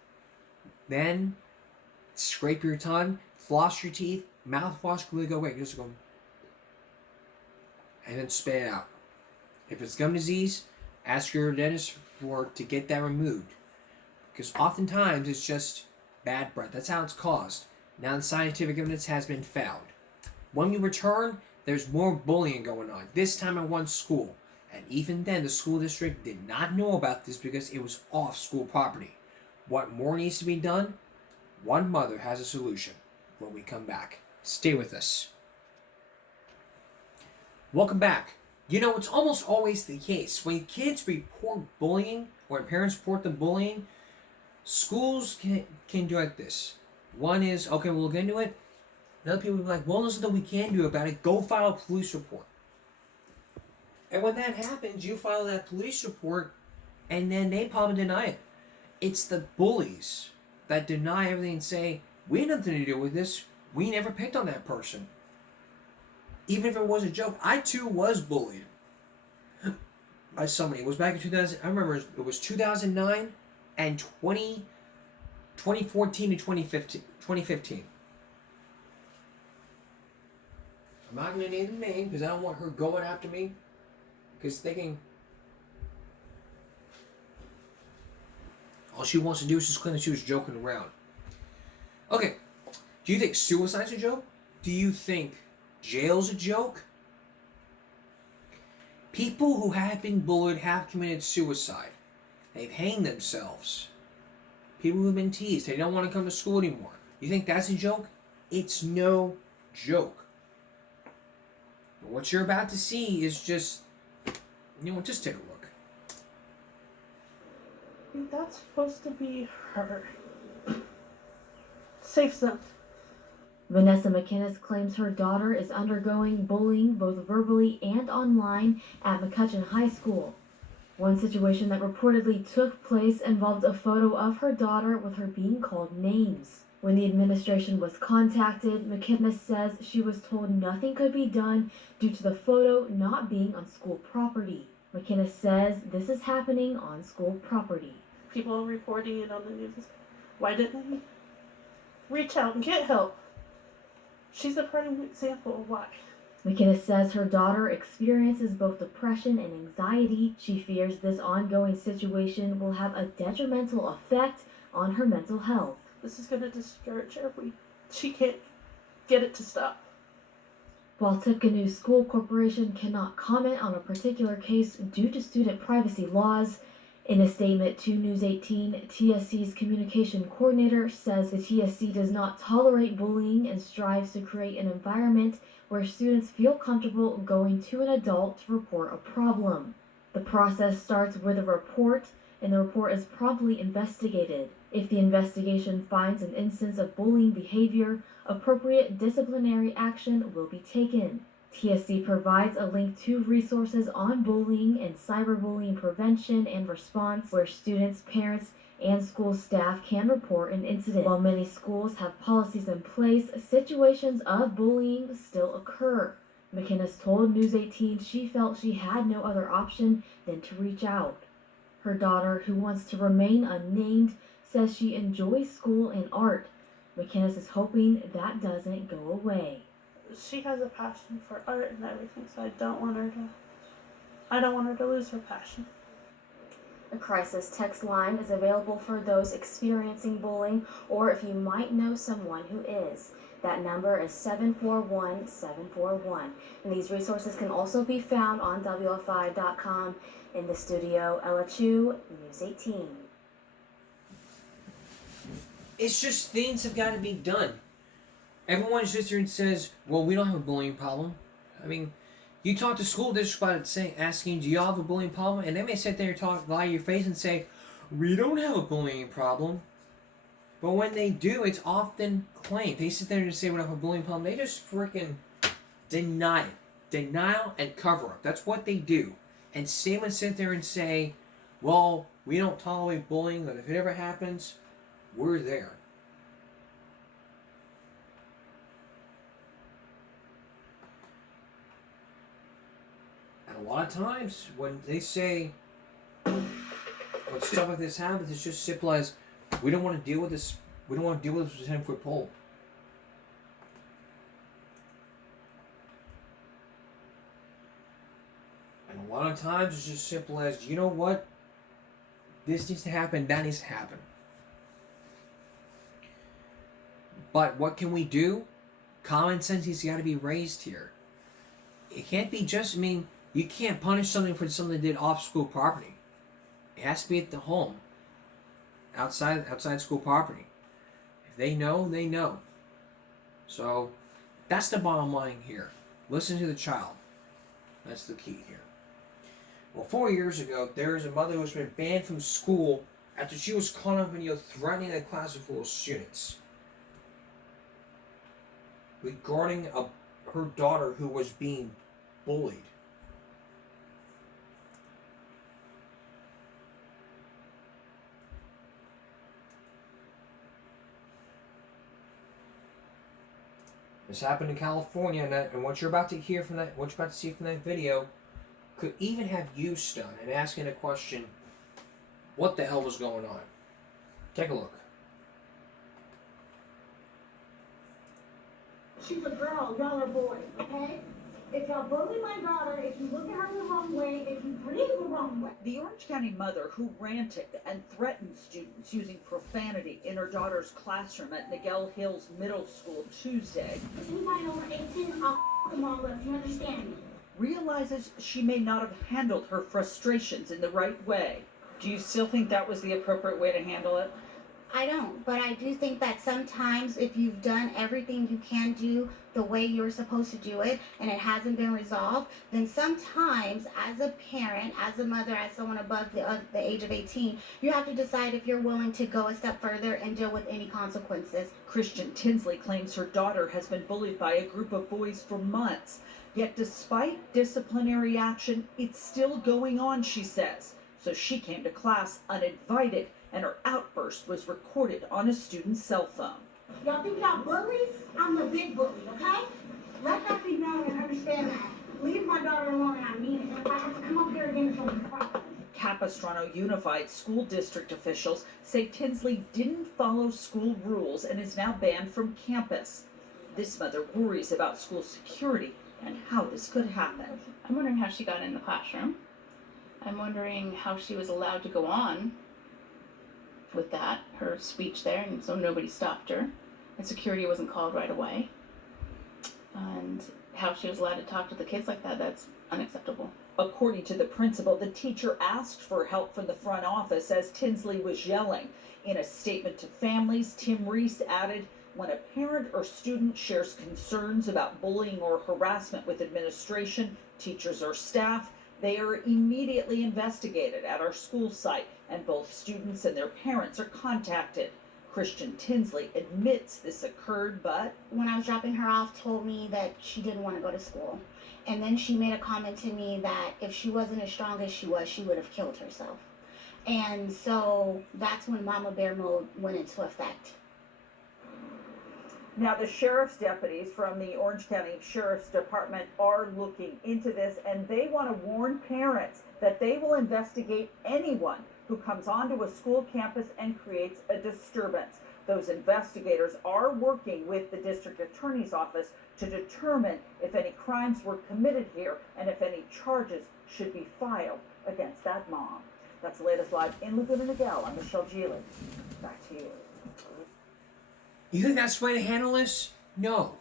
then scrape your tongue, floss your teeth, mouthwash can really go away. Just go, and then spit it out. If it's gum disease, ask your dentist to get that removed. Because oftentimes it's just bad breath. That's how it's caused. Now the scientific evidence has been found. When we return, there's more bullying going on. This time at one school. And even then, the school district did not know about this because it was off school property. What more needs to be done? One mother has a solution when we come back. Stay with us. Welcome back. You know, it's almost always the case. When kids report bullying, or when parents report them bullying, schools can do like this. One is, okay, we'll look into it. Other people will be like, well, there's nothing we can do about it. Go file a police report. And when that happens, you file that police report, and then they probably deny it. It's the bullies that deny everything and say, we had nothing to do with this. We never picked on that person. Even if it was a joke. I, too, was bullied by somebody. It was back in 2000. I remember it was 2009 and 2014 to 2015. I'm not going to name the name because I don't want her going after me. Because thinking all she wants to do is just claim that she was joking around. Okay, do you think suicide's a joke? Do you think jail's a joke? People who have been bullied have committed suicide. They've hanged themselves. People who've been teased, they don't want to come to school anymore. You think that's a joke? It's no joke. But what you're about to see is just, just take a look. That's supposed to be her. Safe zone. Vanessa McInnes claims her daughter is undergoing bullying both verbally and online at McCutcheon High School. One situation that reportedly took place involved a photo of her daughter with her being called names. When the administration was contacted, McInnes says she was told nothing could be done due to the photo not being on school property. McInnes says this is happening on school property. People are reporting it on the news. Why didn't we reach out and get help? She's a prime example of why. McInnes says her daughter experiences both depression and anxiety. She fears this ongoing situation will have a detrimental effect on her mental health. This is going to discourage her. She can't get it to stop. While Tippecanoe School Corporation cannot comment on a particular case due to student privacy laws, in a statement to News 18, TSC's communication coordinator says the TSC does not tolerate bullying and strives to create an environment where students feel comfortable going to an adult to report a problem. The process starts with a report, and the report is promptly investigated. If the investigation finds an instance of bullying behavior, appropriate disciplinary action will be taken. TSC provides a link to resources on bullying and cyberbullying prevention and response where students, parents, and school staff can report an incident. While many schools have policies in place, situations of bullying still occur. McInnes told News 18 she felt she had no other option than to reach out. Her daughter, who wants to remain unnamed, says she enjoys school and art. McInnes is hoping that doesn't go away. She has a passion for art and everything, so I don't want her to lose her passion. A crisis text line is available for those experiencing bullying or if you might know someone who is. That number is 741-741. And these resources can also be found on WFI.com. In the studio, Ella Chu, News 18. It's just things have got to be done. Everyone sits there and says, well, we don't have a bullying problem. I mean, you talk to school districts about it, asking, do y'all have a bullying problem? And they may sit there and lie to your face and say, we don't have a bullying problem. But when they do, it's often claimed. They sit there and say we don't have a bullying problem. They just freaking deny it. Denial and cover up. That's what they do. And they would sit there and say, well, we don't tolerate bullying, but if it ever happens, we're there. And a lot of times when they say, when stuff like this happens, it's just simple as, we don't want to deal with this, we don't want to deal with this with a 10-foot pole. And a lot of times it's just simple as, you know what? This needs to happen, that needs to happen. But what can we do? Common sense has got to be raised here. It can't be just, you can't punish something for something they did off school property. It has to be at the home. Outside school property. If they know, they know. So, that's the bottom line here. Listen to the child. That's the key here. Well, 4 years ago, there was a mother who was been banned from school after she was caught on video threatening a class full of students regarding her daughter who was being bullied. This happened in California, and what you're about to hear from that, what you're about to see from that video, could even have you stunned and asking the question, what the hell was going on? Take a look. She's a girl, y'all are boys, okay? If y'all bully my daughter, if you look at her the wrong way, if you breathe the wrong way. The Orange County mother who ranted and threatened students using profanity in her daughter's classroom at Niguel Hills Middle School Tuesday. Anybody over 18, I'll them all up, you understand me? Realizes she may not have handled her frustrations in the right way. Do you still think that was the appropriate way to handle it? I don't, but I do think that sometimes if you've done everything you can do the way you're supposed to do it and it hasn't been resolved, then sometimes as a parent, as a mother, as someone above the age of 18, you have to decide if you're willing to go a step further and deal with any consequences. Christian Tinsley claims her daughter has been bullied by a group of boys for months. Yet despite disciplinary action, it's still going on, she says. So she came to class uninvited, and her outburst was recorded on a student's cell phone. Y'all think y'all bullies? I'm the big bully, okay? Let that be known and understand that. Leave my daughter alone and I mean it. If I have to come up here again, it's going to be a problem. Capistrano Unified School District officials say Tinsley didn't follow school rules and is now banned from campus. This mother worries about school security and how this could happen. I'm wondering how she got in the classroom. I'm wondering how she was allowed to go on with that, her speech there, and so nobody stopped her, and security wasn't called right away. and how she was allowed to talk to the kids like that, that's unacceptable. According to the principal, the teacher asked for help from the front office as Tinsley was yelling. In a statement to families, Tim Reese added, when a parent or student shares concerns about bullying or harassment with administration, teachers, or staff, they are immediately investigated at our school site, and both students and their parents are contacted. Christian Tinsley admits this occurred, but when I was dropping her off, told me that she didn't want to go to school. And then she made a comment to me that if she wasn't as strong as she was, she would have killed herself. And so that's when Mama Bear mode went into effect. Now, the sheriff's deputies from the Orange County Sheriff's Department are looking into this, and they want to warn parents that they will investigate anyone who comes onto a school campus and creates a disturbance. Those investigators are working with the district attorney's office to determine if any crimes were committed here and if any charges should be filed against that mom. That's the latest live in Laguna Niguel. I'm Michelle Geely. Back to you. You think that's the way to handle this? No.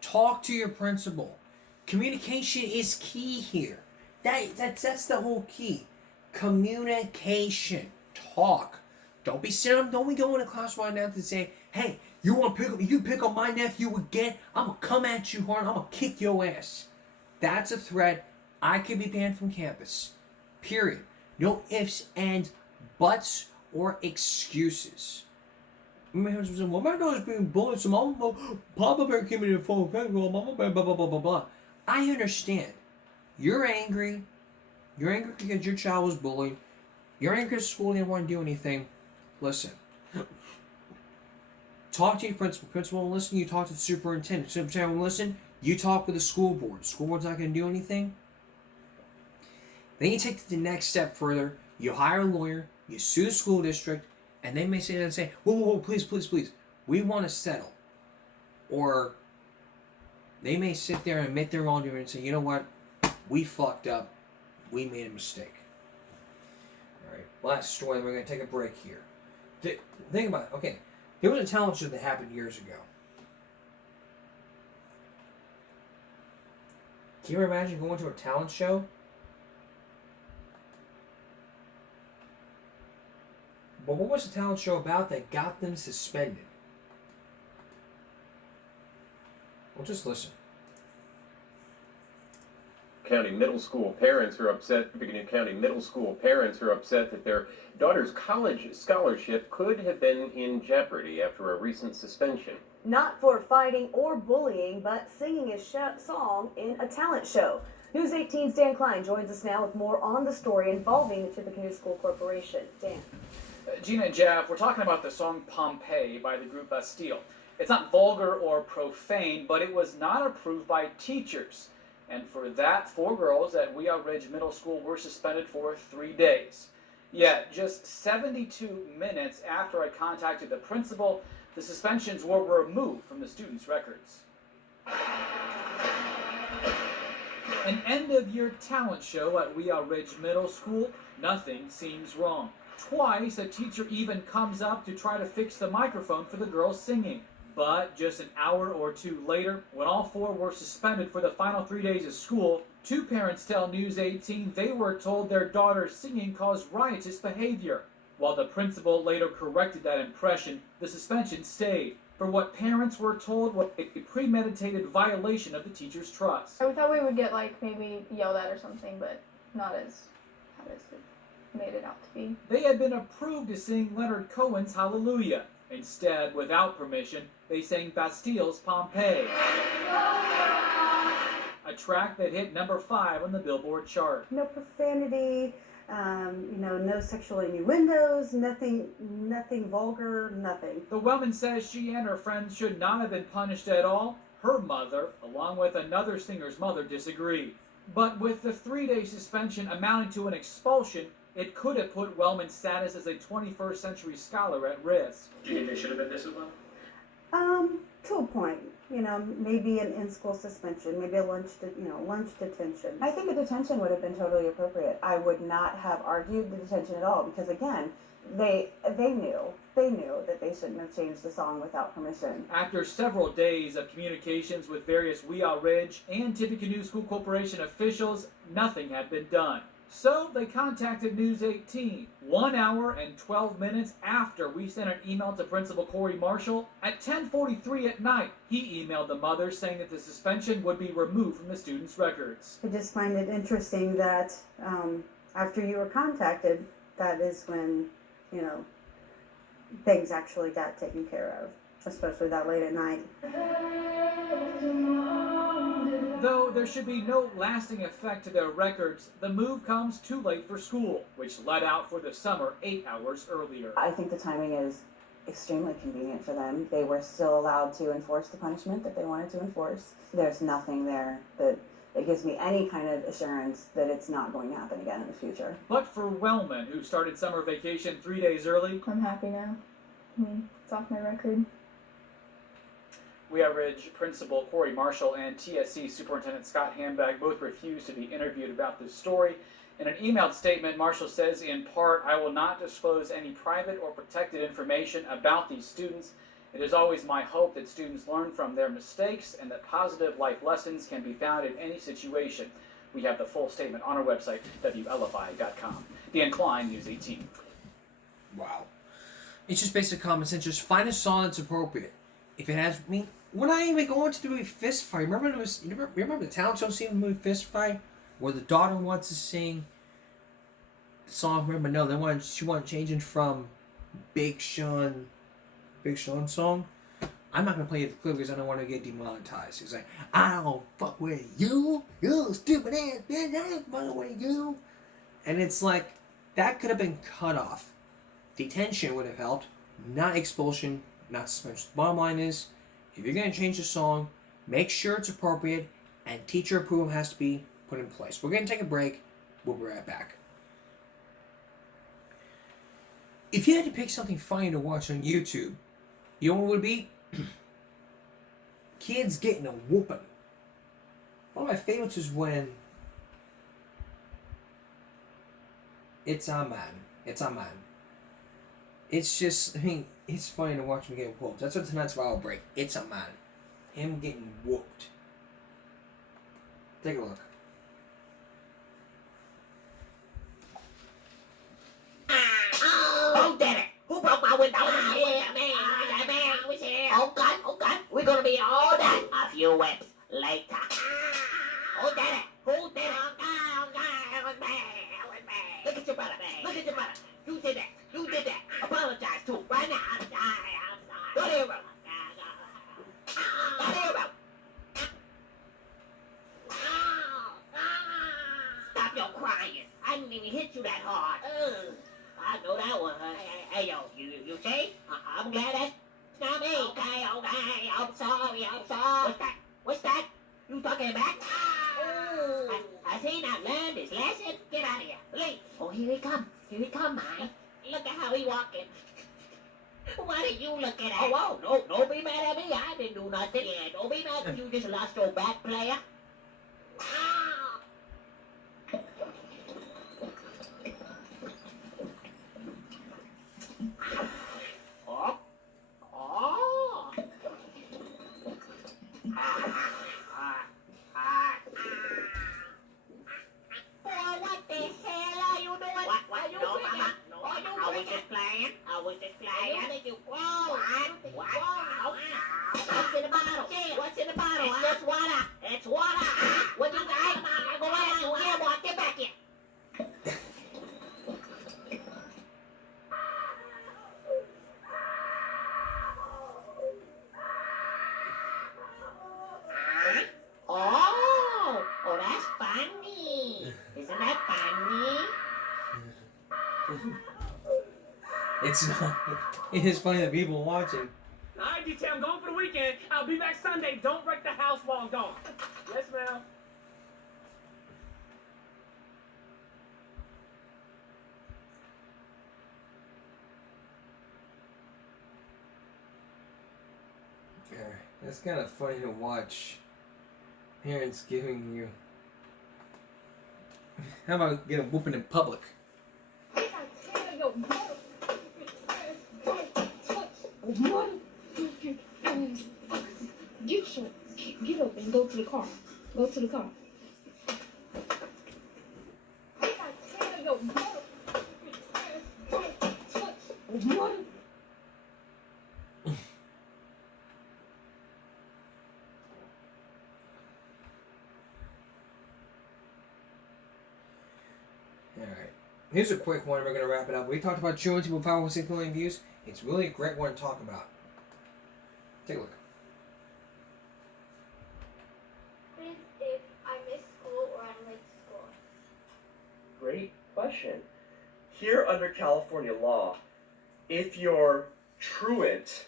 Talk to your principal. Communication is key here. That's the whole key. Communication. Talk. Don't be going to class right now to say, hey, you pick on my nephew again, I'm gonna come at you hard, I'm gonna kick your ass. That's a threat. I could be banned from campus. Period. No ifs, ands, buts, or excuses. Well, my daughter's being bullied, so Papa Bear came in and full Mama Bear, blah, blah, blah, blah, blah. I understand. You're angry. You're angry because your child was bullied. You're angry because school didn't want to do anything. Listen. Talk to your principal. Principal will listen. You talk to the superintendent. Superintendent will listen. You talk with the school board. The school board's not going to do anything. Then you take it to the next step further. You hire a lawyer. You sue the school district. And they may say, whoa, please. We want to settle. Or they may sit there and admit their wrongdoing and say, you know what? We fucked up. We made a mistake. All right. Last story. We're going to take a break here. Think about it. Okay. There was a talent show that happened years ago. Can you imagine going to a talent show? But what was the talent show about that got them suspended? Well, just listen. County middle school parents are upset. Beginning County middle school parents are upset that their daughter's college scholarship could have been in jeopardy after a recent suspension. Not for fighting or bullying, but singing a song in a talent show. News 18's Dan Klein joins us now with more on the story involving the Tippecanoe School Corporation. Dan. Gina and Jeff, we're talking about the song Pompeii by the group Bastille. It's not vulgar or profane, but it was not approved by teachers. And for that, 4 girls at Wea Ridge Middle School were suspended for 3 days. Yet, just 72 minutes after I contacted the principal, the suspensions were removed from the students' records. An end-of-year talent show at Wea Ridge Middle School, nothing seems wrong. Twice, a teacher even comes up to try to fix the microphone for the girls singing. But just an hour or 2 later, when all 4 were suspended for the final 3 days of school, 2 parents tell News 18 they were told their daughter's singing caused riotous behavior. While the principal later corrected that impression, the suspension stayed for what parents were told was a premeditated violation of the teacher's trust. I thought we would get maybe yelled at or something, but not as how it made it out to be. They had been approved to sing Leonard Cohen's Hallelujah. Instead, without permission, they sang Bastille's Pompeii, a track that hit number 5 on the Billboard chart. No profanity, no sexual innuendos, nothing vulgar, nothing. The woman says she and her friends should not have been punished at all. Her mother, along with another singer's mother, disagreed. But with the 3-day suspension amounting to an expulsion, it could have put Wellman's status as a 21st century scholar at risk. Do you think they should have been disciplined? To a point. maybe an in-school suspension, maybe a lunch detention. I think a detention would have been totally appropriate. I would not have argued the detention at all because again, they knew that they shouldn't have changed the song without permission. After several days of communications with various Weah Ridge and Tippecanoe School Corporation officials, nothing had been done. So they contacted News 18 1 hour and 12 minutes after we sent an email to Principal Corey Marshall. At 10:43 at night, he emailed the mother saying that the suspension would be removed from the students' records. I just find it interesting that after you were contacted, that is when, things actually got taken care of, especially that late at night. Though there should be no lasting effect to their records, the move comes too late for school, which let out for the summer 8 hours earlier. I think the timing is extremely convenient for them. They were still allowed to enforce the punishment that they wanted to enforce. There's nothing there that gives me any kind of assurance that it's not going to happen again in the future. But for Wellman, who started summer vacation 3 days early, I'm happy now. It's off my record. Weah Ridge Principal Corey Marshall and TSC Superintendent Scott Handbag both refused to be interviewed about this story. In an emailed statement, Marshall says, in part, "I will not disclose any private or protected information about these students. It is always my hope that students learn from their mistakes and that positive life lessons can be found in any situation." We have the full statement on our website, WLFI.com. Dan Klein, News 18. Wow. It's just basic common sense. Just find a song that's appropriate. If it has me, we're not even going to do a fist fight. Remember the talent show scene in the movie Fist Fight, where the daughter wants to sing the song. Remember, no, she wanted changing from Big Sean song. I'm not gonna play the clip because I don't want to get demonetized. It's like, I don't fuck with you stupid ass bitch. I don't fuck with you. And it's like that could have been cut off. Detention would have helped, not expulsion, not suspension. The bottom line is, if you're gonna change the song, make sure it's appropriate, and teacher approval has to be put in place. We're gonna take a break. We'll be right back. If you had to pick something funny to watch on YouTube, you know what it would be? Kids getting a whooping. One of my favorites is when It's a man. It's just, it's funny to watch him get whooped. That's what tonight's viral break. It's a man. Him getting whooped. Take a look. Who did it? Who broke my window? Oh God, we're gonna be all that. A few whips later. Who did it? Who did it? It was me. Look at your brother, man. Look at your brother. You did that. You did that. Apologize to him right now. I'm sorry. Go to your room. Go to your room. Stop your crying. I didn't even hit you that hard. I know that one. Hey, yo, you see? I'm glad that's not me. Okay. I'm sorry. What's that? You talking back? Has he not learned his lesson? Get out of here. Leave. Oh, here he come, man. Look at how he walking. What are you looking at? Oh, no, don't be mad at me. I didn't do nothing. Yeah, don't be mad if you just lost your bat, player. What the hell are you doing? What? No, Mama. No, I was just playing. You think you grown? What? What's in the bottle? What's in the bottle? It's just water. It's water. What you got? I'm gonna ask you here, boy. Get back here. Oh, that's funny. Isn't that funny? It's not. It is funny that people are watching. Alright, DT, I'm going for the weekend. I'll be back Sunday. Don't break the house while I'm gone. Yes, ma'am. It's kind of funny to watch parents giving you. How about get a whooping in public? Get up and go to the car. Go to the car. Alright. Here's a quick one. We're going to wrap it up. We talked about truancy with 5.6 million views. It's really a great one to talk about. Take a look. If I miss school or I'm late to school? Great question. Here under California law, if you're truant,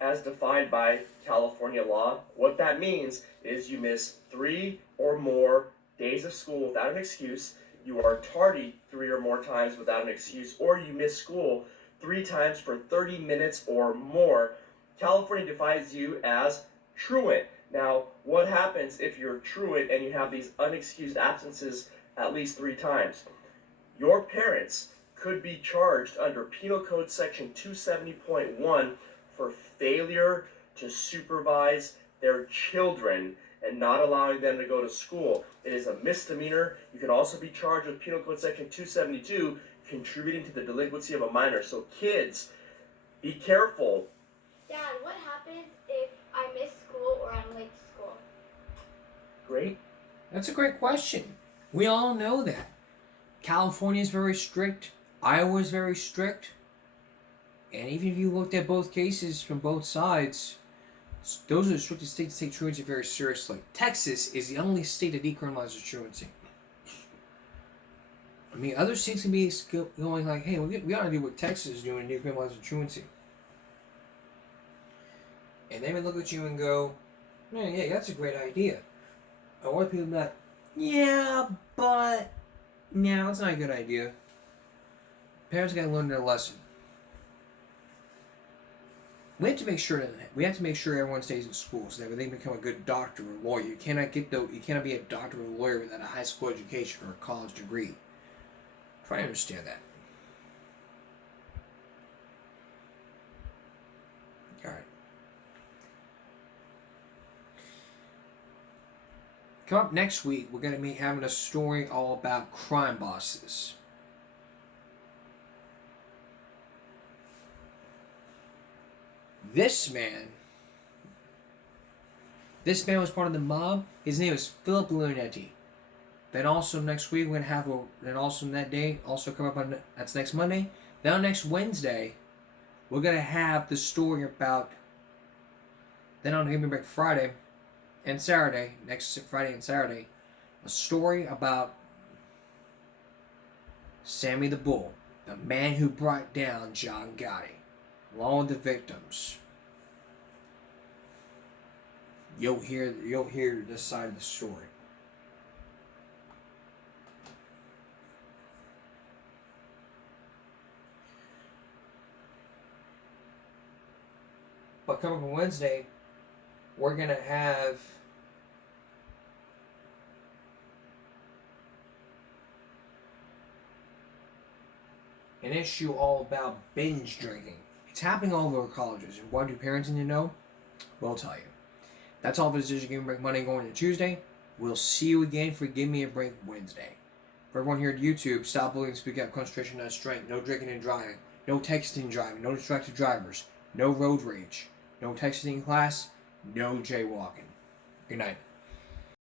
as defined by California law, what that means is you miss 3 or more days of school without an excuse, you are tardy 3 or more times without an excuse, or you miss school 3 times for 30 minutes or more. California defines you as truant. Now, what happens if you're truant and you have these unexcused absences at least 3 times? Your parents could be charged under Penal Code Section 270.1 for failure to supervise their children and not allowing them to go to school. It is a misdemeanor. You can also be charged with Penal Code Section 272, contributing to the delinquency of a minor. So kids, be careful. Dad, what happens if I miss school or I'm late to school? Great. That's a great question. We all know that. California is very strict. Iowa is very strict. And even if you looked at both cases from both sides, those are the strictest states to take truancy very seriously. Texas is the only state that decriminalizes truancy. I mean, other states can be going like, hey, we ought to do what Texas is doing and decriminalize truancy. And they may look at you and go, man, yeah, that's a great idea. Or other people that, yeah, but no, that's not a good idea. Parents gotta learn their lesson. We have to make sure everyone stays in school so that they become a good doctor or lawyer. You cannot be a doctor or a lawyer without a high school education or a college degree. Try to understand that. Alright. Come up next week, we're going to be having a story all about crime bosses. This man was part of the mob. His name is Philip Leonetti. Then also next week, we're going to have, and also that day, also come up on, that's next Monday. Now next Wednesday, we're going to have the story about, then on Give Me Back Friday and Saturday, next Friday and Saturday, a story about Sammy the Bull, the man who brought down John Gotti, along with the victims. You'll hear this side of the story. But coming up on Wednesday, we're going to have an issue all about binge drinking. It's happening all over colleges. And what do parents need to know? We'll tell you. That's all for this Give Me a Break Monday going to Tuesday. We'll see you again for Give Me a Break Wednesday. For everyone here at YouTube, stop bullying, speak up, concentration, not strength, no drinking and driving, no texting and driving, no distracted drivers, no road rage, no texting in class, no jaywalking. Good night.